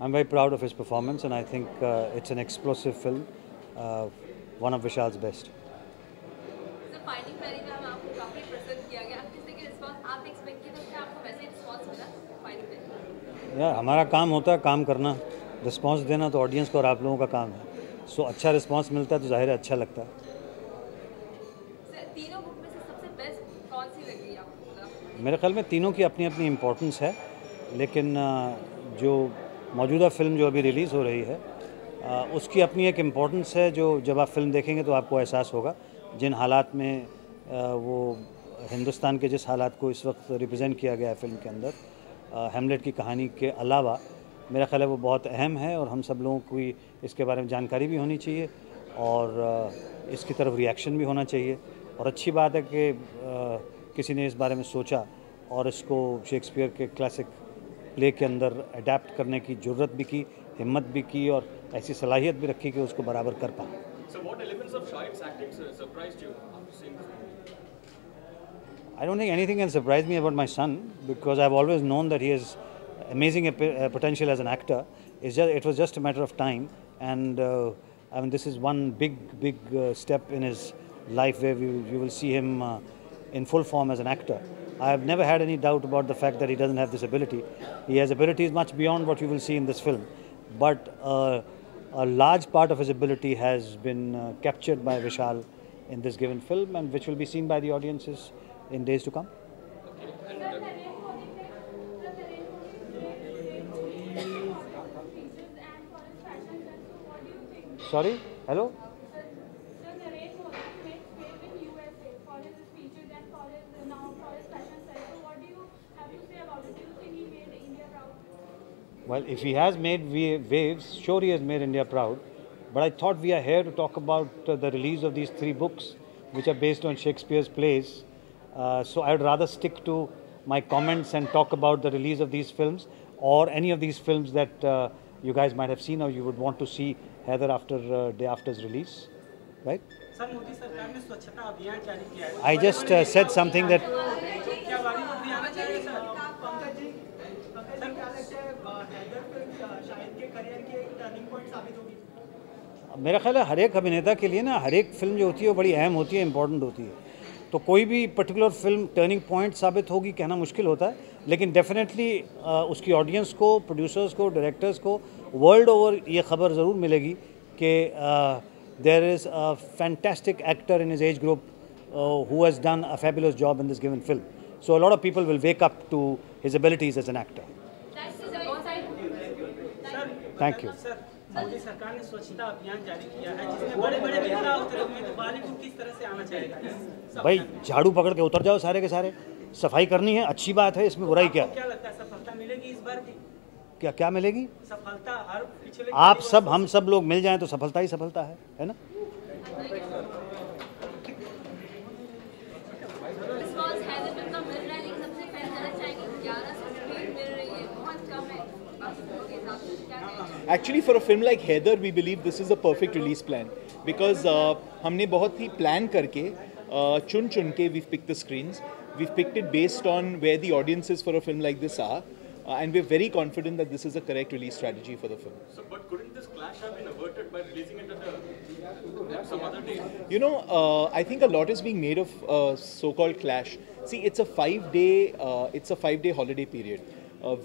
I'm very proud of his performance, and I think it's an explosive film, one of Vishal's best. यार हमारा काम होता है काम करना, रिस्पांस देना तो ऑडियंस को और आप लोगों का काम है. सो अच्छा रिस्पांस मिलता है तो जाहिर है अच्छा लगता है. मेरे ख्याल में तीनों की अपनी अपनी इम्पोर्टेंस है, लेकिन जो मौजूदा फिल्म जो अभी रिलीज़ हो रही है उसकी अपनी एक इम्पोर्टेंस है, जो जब आप फिल्म देखेंगे तो आपको एहसास होगा जिन हालात में वो हिंदुस्तान के जिस हालात को इस वक्त रिप्रेजेंट किया गया है फिल्म के अंदर, हैमलेट की कहानी के अलावा मेरा ख्याल है वो बहुत अहम है और हम सब लोगों को इसके बारे में जानकारी भी होनी चाहिए और इसकी तरफ रिएक्शन भी होना चाहिए. और अच्छी बात है कि किसी ने इस बारे में सोचा और इसको शेक्सपियर के क्लासिक प्ले के अंदर अडेप्ट करने की ज़रूरत भी की, हिम्मत भी की और ऐसी सलाहियत भी रखी कि उसको बराबर कर पाए. I don't think anything can surprise me about my son because I've always known that he has amazing potential as an actor. It was just a matter of time, and I mean this is one big step in his life where you will see him in full form as an actor. I have never had any doubt about the fact that he doesn't have this ability. He has abilities much beyond what you will see in this film, but a large part of his ability has been captured by Vishal in this given film, and which will be seen by the audiences in days to come. Sorry? Hello? Well, if he has made waves, sure he has made India proud. But I thought we are here to talk about the release of these 3 books, which are based on Shakespeare's plays. So I'd rather stick to my comments and talk about the release of these films or any of these films that you guys might have seen or you would want to see Heather after day after's release, right? I just said something that. मेरा ख्याल है हर एक अभिनेता के लिए ना हर एक film जो होती है वो बड़ी अहम होती है, इम्पॉर्टेंट होती है. तो कोई भी पर्टिकुलर फिल्म टर्निंग पॉइंट साबित होगी कहना मुश्किल होता है, लेकिन डेफिनेटली उसकी ऑडियंस को, प्रोड्यूसर्स को, डायरेक्टर्स को वर्ल्ड ओवर ये खबर ज़रूर मिलेगी कि there is a fantastic actor in his age group who has done a fabulous job in this given film. So a lot of people will wake up to his abilities as an actor. Thank you. Modi सरकार ने स्वच्छता अभियान जारी किया है जिसमें बड़े-बड़े नेता उतरे हुए हैं, बॉलीवुड किस तरह से आना चाहेगा? भाई झाड़ू पकड़ के उतर जाओ सारे के सारे. सफाई करनी है, अच्छी बात है, इसमें बुराई क्या? क्या लगता है सफलता मिलेगी इस बार भी? क्या मिलेगी? सफलता हर पिछले आप सब हम सब लोग मिल जाएं तो सफलता ही सफलता है ना? Actually, for a film like Heather, we believe this is a perfect release plan because हमने बहुत ही plan करके चुन के we've picked the screens. We've picked it based on where the audiences for a film like this are, and we're very confident that this is a correct release strategy for the film. So, but couldn't this clash have been averted by releasing it at some other day? You know, I think a lot is being made of so-called clash. See, it's a 5-day holiday period.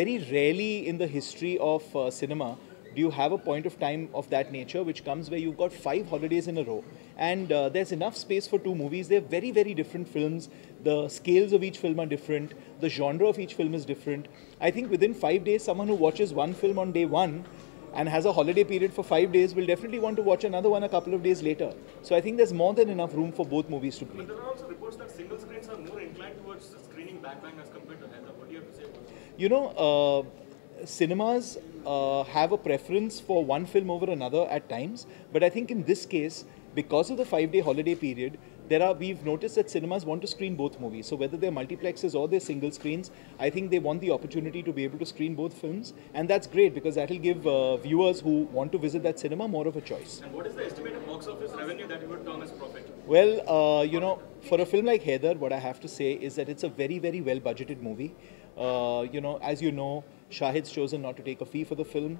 Very rarely in the history of cinema do you have a point of time of that nature which comes where you've got 5 holidays in a row, and there's enough space for 2 movies. They're very, very different films. The scales of each film are different. The genre of each film is different. I think within 5 days, someone who watches one film on day 1 and has a holiday period for 5 days will definitely want to watch another one a couple of days later. So I think there's more than enough room for both movies to breathe. But there are also reports that single screens are more inclined towards screening Bang Bang as compared to Heather. What do you have to say about that? You know, cinemas have a preference for one film over another at times, but I think in this case, because of the 5-day holiday period, we've noticed that cinemas want to screen both movies. So whether they're multiplexes or they're single screens, I think they want the opportunity to be able to screen both films, and that's great because that will give viewers who want to visit that cinema more of a choice. And what is the estimated box office revenue that you would term as profit? Well, you know, for a film like Haider, what I have to say is that it's a very, very well budgeted movie. You know, as you know, Shahid's chosen not to take a fee for the film.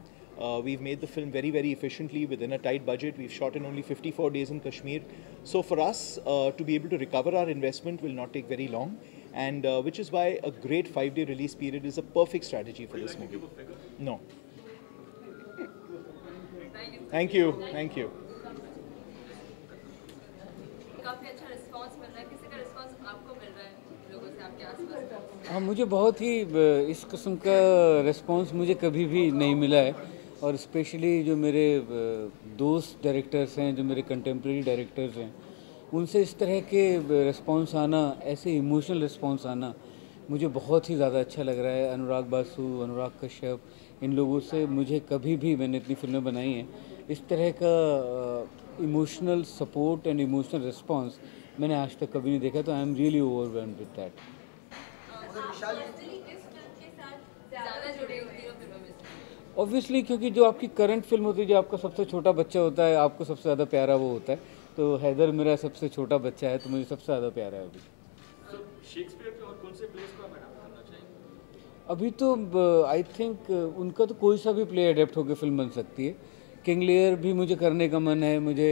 We've made the film very, very efficiently within a tight budget. We've shot in only 54 days in Kashmir. So for us to be able to recover our investment will not take very long, and which is why a great 5-day release period is a perfect strategy for this movie. No. Thank you. Thank you. काफी अच्छा response मिल रहा है, किसी का response आपको मिल रहा है लोगों से आपके आसपास? हाँ, मुझे बहुत ही इस किस्म का रिस्पांस मुझे कभी भी नहीं मिला है, और स्पेशली जो मेरे दोस्त डायरेक्टर्स हैं, जो मेरे कंटेम्प्रेरी डायरेक्टर्स हैं, उनसे इस तरह के रिस्पांस आना, ऐसे इमोशनल रिस्पांस आना मुझे बहुत ही ज़्यादा अच्छा लग रहा है। अनुराग बासु, अनुराग कश्यप, इन लोगों से मुझे कभी भी, मैंने इतनी फिल्में बनाई हैं, इस तरह का emotional support and emotional response मैंने आज तक कभी नहीं देखा। तो I am really overwhelmed with that. Obviously, क्योंकि जो आपकी करंट फिल्म होती है, जो आपका सबसे छोटा बच्चा होता है, आपको सबसे ज़्यादा प्यारा वो होता है। तो हैदर मेरा सबसे छोटा बच्चा है, तो मुझे सबसे ज़्यादा प्यारा है अभी। शेक्सपियर के और कौन से प्लेस को आप अडॉप्ट करना चाहेंगे? अभी तो आई थिंक उनका तो कोई सा भी प्ले अडेप्ट होकर फिल्म बन सकती है। किंग लियर भी मुझे करने का मन है, मुझे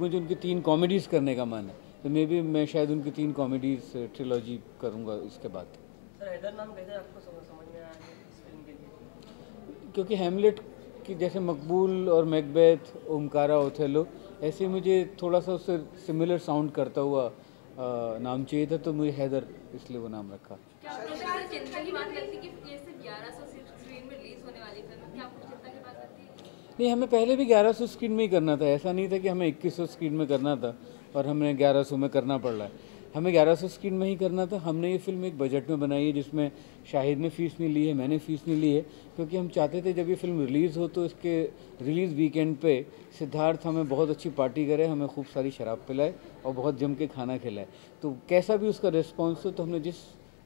मुझे उनकी 3 कॉमेडीज़ करने का मन है, तो मे बी मैं शायद उनकी 3 कॉमेडीज़ ट्रिलॉजी करूँगा इसके बाद। सर, हैदर नाम कैसे आपको समझ में आया इस फिल्म के लिए? क्योंकि हैमलेट की जैसे मकबूल और मैकबेथ, ओमकारा, ओथेलो, ऐसे मुझे थोड़ा सा उससे सिमिलर साउंड करता हुआ नाम चाहिए था, तो मुझे हैदर इसलिए वो नाम रखा। क्या आपको चिंता की बात लगती है कि ये सिर्फ 1100 स्क्रीन में रिलीज होने वाली फिल्म है? क्या आपको चिंता की बात लगती है? नहीं, हमें पहले भी 1100 स्क्रीन में ही करना था। ऐसा नहीं था कि हमें 2100 स्क्रीन में करना था और हमें 1100 में करना पड़ रहा है। हमें 1100 स्क्रीन में ही करना था। हमने ये फिल्म एक बजट में बनाई है, जिसमें शाहिद ने फ़ीस नहीं ली है, मैंने फ़ीस नहीं ली है, क्योंकि हम चाहते थे जब ये फिल्म रिलीज़ हो तो इसके रिलीज़ वीकेंड पे सिद्धार्थ हमें बहुत अच्छी पार्टी करे, हमें खूब सारी शराब पिलाए और बहुत जम के खाना खिलाए। तो कैसा भी उसका रिस्पॉन्स हो, तो हमने जिस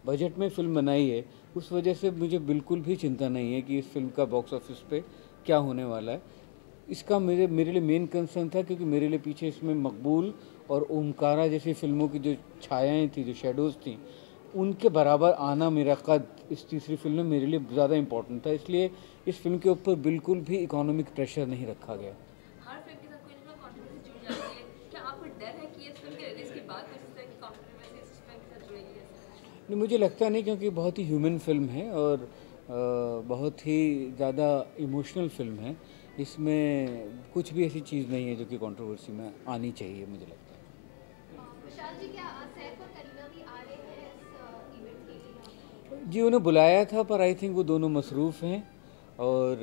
बजट में फ़िल्म बनाई है, उस वजह से मुझे बिल्कुल भी चिंता नहीं है कि इस फिल्म का बॉक्स ऑफिस पे क्या होने वाला है। इसका मेरे लिए मेन कंसर्न था, क्योंकि मेरे लिए पीछे इसमें मकबूल और ओमकारा जैसी फिल्मों की जो छायाएँ थी, जो शेडोज़ थी, उनके बराबर आना मेरा कद इस तीसरी फिल्म में मेरे लिए ज़्यादा इम्पोर्टेंट था। इसलिए इस फिल्म के ऊपर बिल्कुल भी इकोनॉमिक प्रेशर नहीं रखा गया। हर फिल्म के साथ कोई ना कोई कंट्रोवर्सी जुड़ जाती है, क्या आपको डर है कि इस फिल्म के रिलीज के बाद कुछ इस तरह की कंट्रोवर्सी इस फिल्म के साथ जुड़ेगी? नहीं, मुझे लगता नहीं, क्योंकि बहुत ही ह्यूमन फिल्म है और बहुत ही ज़्यादा इमोशनल फिल्म है। इसमें कुछ भी ऐसी चीज़ नहीं है जो कि कंट्रोवर्सी में आनी चाहिए, मुझे लगता है। जी, उन्हें बुलाया था, पर आई थिंक वो दोनों मसरूफ़ हैं और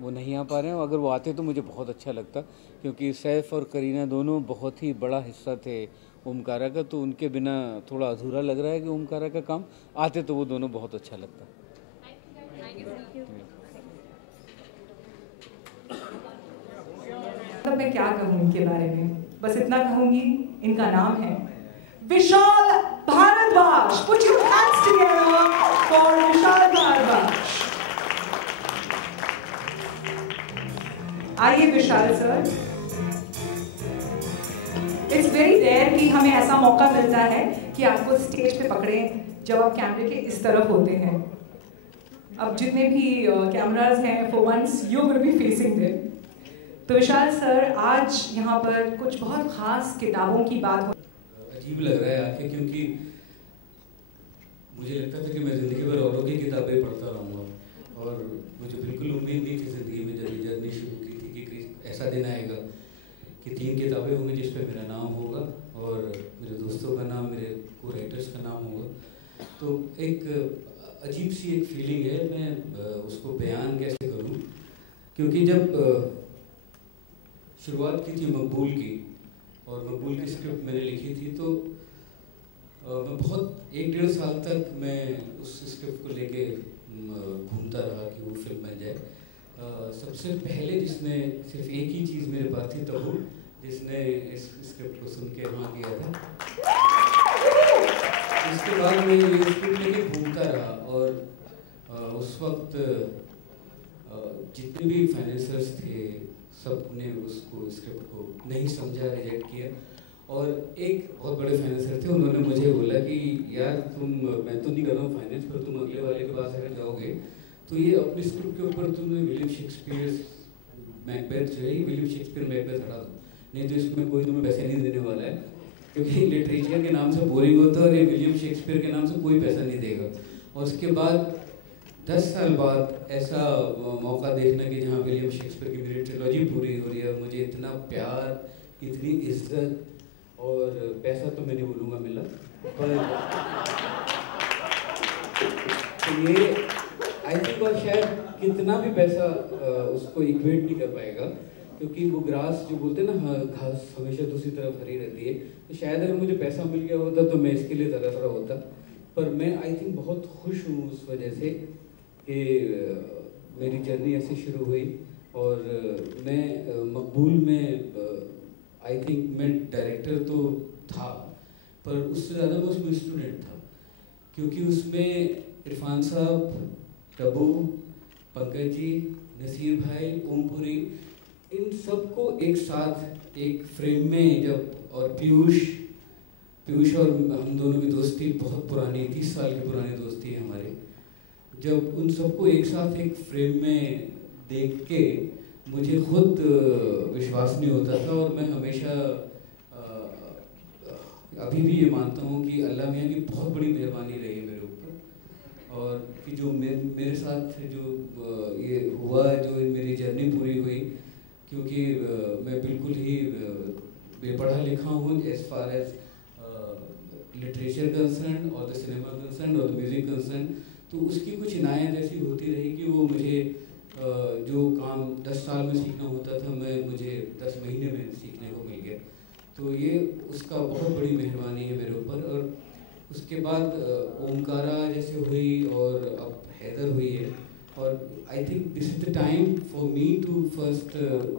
वो नहीं आ पा रहे हैं। अगर वो आते तो मुझे बहुत अच्छा लगता, क्योंकि सैफ और करीना दोनों बहुत ही बड़ा हिस्सा थे ओमकारा का, तो उनके बिना थोड़ा अधूरा लग रहा है कि ओमकारा का काम। आते तो वो दोनों बहुत अच्छा लगता। तब मैं क्या कहूँ इनके बारे में, बस इतना कहूँगी, इनका नाम है Vishal Bhardwaj. Put your hands together for Vishal Bhardwaj. आइए विशाल सर। इट्स वेरी रेयर कि हमें ऐसा मौका मिलता है कि आपको स्टेज पे पकड़ें जब आप कैमरे के इस तरफ होते हैं। अब जितने भी कैमराज हैं, for once you will be facing them. तो विशाल सर, आज यहाँ पर कुछ बहुत खास किताबों की बात हो। अजीब लग रहा है आके, क्योंकि मुझे लगता था कि मैं ज़िंदगी भर औरों की किताबें पढ़ता रहूँगा, और मुझे बिल्कुल उम्मीद नहीं थी ज़िंदगी में जब जर्नी शुरू की थी कि ऐसा दिन आएगा कि 3 किताबें होंगी जिस पे मेरा नाम होगा और मेरे दोस्तों का नाम, मेरे को राइटर्स का नाम होगा। तो एक अजीब सी एक फीलिंग है, मैं उसको बयान कैसे करूँ, क्योंकि जब शुरुआत की थी मकबूल की, और मकबूल की स्क्रिप्ट मैंने लिखी थी, तो मैं बहुत 1-1.5 साल तक मैं उस स्क्रिप्ट को लेके घूमता रहा कि वो फिल्म बन जाए। सबसे पहले जिसने सिर्फ एक ही चीज़ मेरे पास थी, तबू, जिसने इस स्क्रिप्ट को सुन के हाँ किया था। इसके बाद मैं ये स्क्रिप्ट लेके घूमता रहा और उस वक्त जितने भी फाइनेंसर्स थे सबने उसको स्क्रिप्ट को नहीं समझा, रिजेक्ट किया। और एक बहुत बड़े फाइनेंसर थे, उन्होंने मुझे बोला कि यार मैं तो नहीं कर रहा हूँ फाइनेंस, पर तुम अगले वाले के पास अगर जाओगे तो ये अपनी स्क्रिप्ट के ऊपर तुमने विलियम शेक्सपियर मैकबेथ जो है विलियम शेक्सपियर मैकबेथ हटा दो, नहीं तो इसमें कोई तुम्हें पैसे नहीं देने वाला है, क्योंकि लिटरेचर के नाम से बोरिंग होता है और ये विलियम शेक्सपियर के नाम से कोई पैसा नहीं देगा। और उसके बाद 10 साल बाद ऐसा मौका देखना कि जहाँ विलियम शेक्सपियर की मेरी ट्रिलॉजी पूरी हो रही है, मुझे इतना प्यार, इतनी इज्जत और पैसा तो मैं नहीं बोलूँगा मिला, पर तो ये आई थिंक और शायद कितना भी पैसा उसको इक्वेट नहीं कर पाएगा, क्योंकि वो ग्रास जो बोलते हैं ना, घास हमेशा दूसरी तरफ हरी रहती है। तो शायद अगर मुझे पैसा मिल गया होता तो मैं इसके लिए तरस रहा होता, पर मैं आई थिंक बहुत खुश हूँ उस वजह से कि मेरी जर्नी ऐसे शुरू हुई। और मैं मकबूल में आई थिंक मैं डायरेक्टर तो था, पर उससे ज़्यादा मैं उसमें स्टूडेंट था, क्योंकि उसमें इरफान साहब, टबू, पंकज जी, नसीर भाई, ओमपुरी, इन सबको एक साथ एक फ्रेम में जब, और पीयूष और हम दोनों की दोस्ती बहुत पुरानी, 30 साल की पुरानी दोस्ती है हमारी, जब उन सबको एक साथ एक फ्रेम में देख के मुझे खुद विश्वास नहीं होता था। और मैं हमेशा अभी भी ये मानता हूँ कि अल्लाह मियाँ की बहुत बड़ी मेहरबानी रही है मेरे ऊपर, और कि जो मेरे साथ जो ये हुआ, जो मेरी जर्नी पूरी हुई, क्योंकि मैं बिल्कुल ही बेपढ़ा लिखा हूँ as far as literature concern और द सिनेमा कंसर्न और द म्यूज़िक कंसर्न। तो उसकी कुछ इनायत ऐसी होती रही कि वो मुझे जो काम 10 साल में सीखना होता था, मुझे 10 महीने में सीखने को मिल गया। तो ये उसका बहुत बड़ी मेहरबानी है मेरे ऊपर। और उसके बाद ओमकारा जैसे हुई और अब हैदर हुई है, और I think this is the time for me to first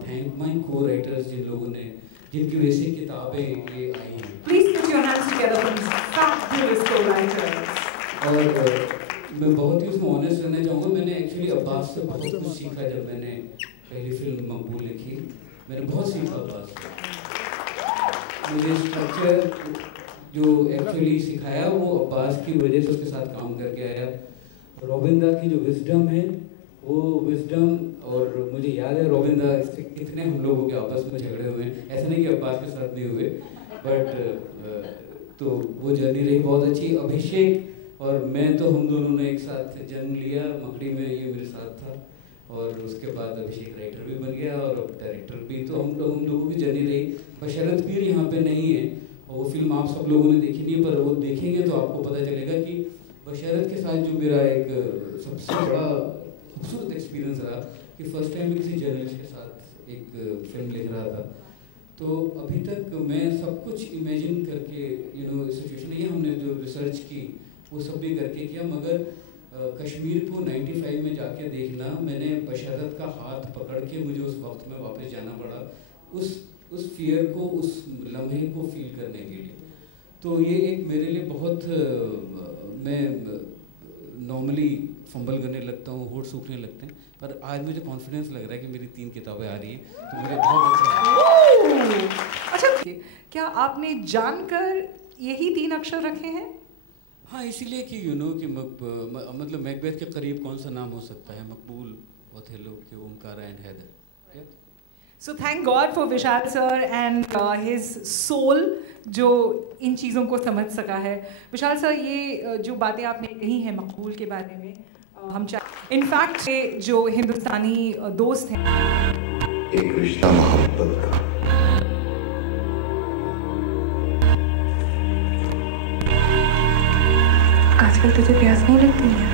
thank my co-writers, जिन लोगों ने, जिनकी वजह से किताबें ये आई हैं। Please put your hands together for these fabulous co-writers. और मैं बहुत ही उसमें ऑनेस्ट रहना चाहूँगा, मैंने एक्चुअली अब्बास से बहुत कुछ सीखा। जब मैंने पहली फिल्म मकबूल लिखी, मैंने बहुत सीखा अब्बास से। मुझे स्ट्रक्चर जो एक्चुअली सिखाया वो अब्बास की वजह से उसके साथ काम करके आया। रोबिंदा की जो विजडम है, वो विजडम, और मुझे याद है रोबिंदा से कितने हम लोगों के आपस में झगड़े हुए हैं, ऐसा नहीं कि अब्बास के साथ नहीं हुए, बट तो वो जर्नी रही बहुत अच्छी। अभिषेक और मैं तो हम दोनों ने एक साथ जन्म लिया, मकड़ी में ये मेरे साथ था, और उसके बाद अभिषेक राइटर भी बन गया और डायरेक्टर भी। तो हम लोगों की जर्नी रही। बशरत पीर यहाँ पे नहीं है, और वो फिल्म आप सब लोगों ने देखी नहीं, पर वो देखेंगे तो आपको पता चलेगा कि बशरत के साथ जो मेरा एक सबसे बड़ा खूबसूरत एक्सपीरियंस रहा कि फर्स्ट टाइम मैं किसी जर्नलिस्ट के साथ एक फिल्म लिख रहा था। तो अभी तक मैं सब कुछ इमेजिन करके सिचुएशन, ये हमने जो रिसर्च की वो सब भी करके किया, मगर कश्मीर को 95 में जाके देखना, मैंने बशरत का हाथ पकड़ के मुझे उस वक्त में वापस जाना पड़ा, उस फियर को, उस लम्हे को फील करने के लिए। तो ये एक मेरे लिए बहुत, मैं नॉर्मली फंबल करने लगता हूँ, होठ सूखने लगते हैं, पर आज मुझे कॉन्फिडेंस लग रहा है कि मेरी 3 किताबें आ रही हैं, तो मुझे बहुत अच्छा, क्या आपने जानकर यही 3 अक्षर रखे हैं? हाँ, इसीलिए कि कि मतलब मैकबेथ के करीब कौन सा नाम हो सकता है, मकबूल, ओथेलो के Omkara and Haider. So thank God for Vishal sir and his soul जो इन चीज़ों को समझ सका है। विशाल सर, ये जो बातें आपने कही हैं मकबूल के बारे में, हम इनफैक्ट जो हिंदुस्तानी दोस्त हैं, एक रिश्ता मोहब्बत का, आजकल तुझे प्यास नहीं लगती है?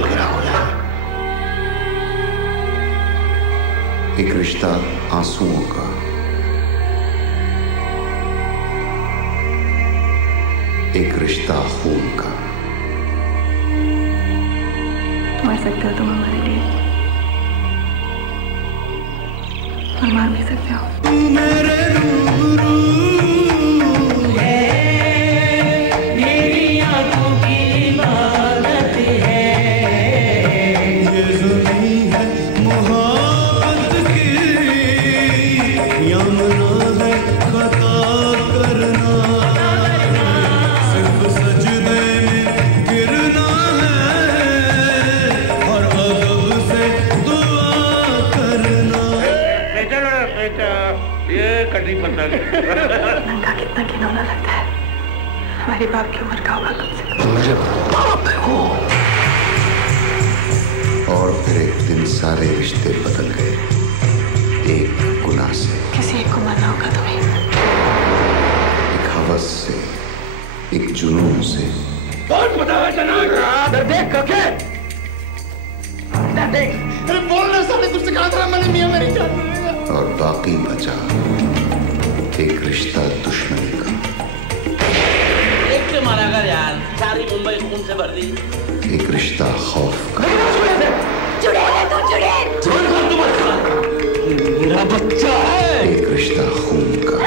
झगड़ा हो जाए। एक रिश्ता आंसुओं का, एक रिश्ता खून का। मर सकते हो तुम हमारे लिए, और मार भी सकते हो। मेरे रूबरू है, मेरी आंखों की इबादत है। ये ज़मीं है मोहब्बत की, यमना है खता करना, सिर्फ सजदे में गिरना है और अदब से दुआ करना। बेटा ये कटी पत्ता नंगा कितना घिनौना लगता है। हमारे बाप की उम्र का होगा कम से कम। मेरे बाप हो। और फिर एक दिन सारे रिश्ते बदल गए, एक गुनाह से। किसी एक को मरना होगा तुम्हें। एक हवस से, एक जुनून से। कौन पता है जनाब? देख करके देख, अरे बोलना साले, तुझसे कहा था मैंने मियां मेरी जान। और बाकी बचा एक रिश्ता दुश्मनी का। एक के मारा कर यार, सारी मुंबई खून से भर दी। एक रिश्ता खौफ का। मेरा बच्चा है। एक रिश्ता खून का।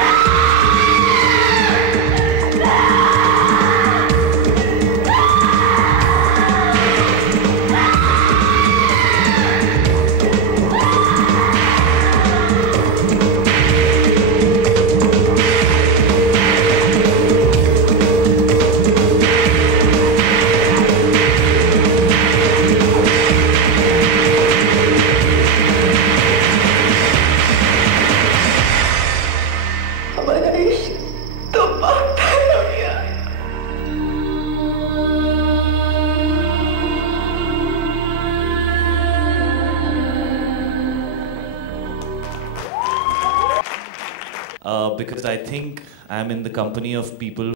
Because I think I'm in the company of people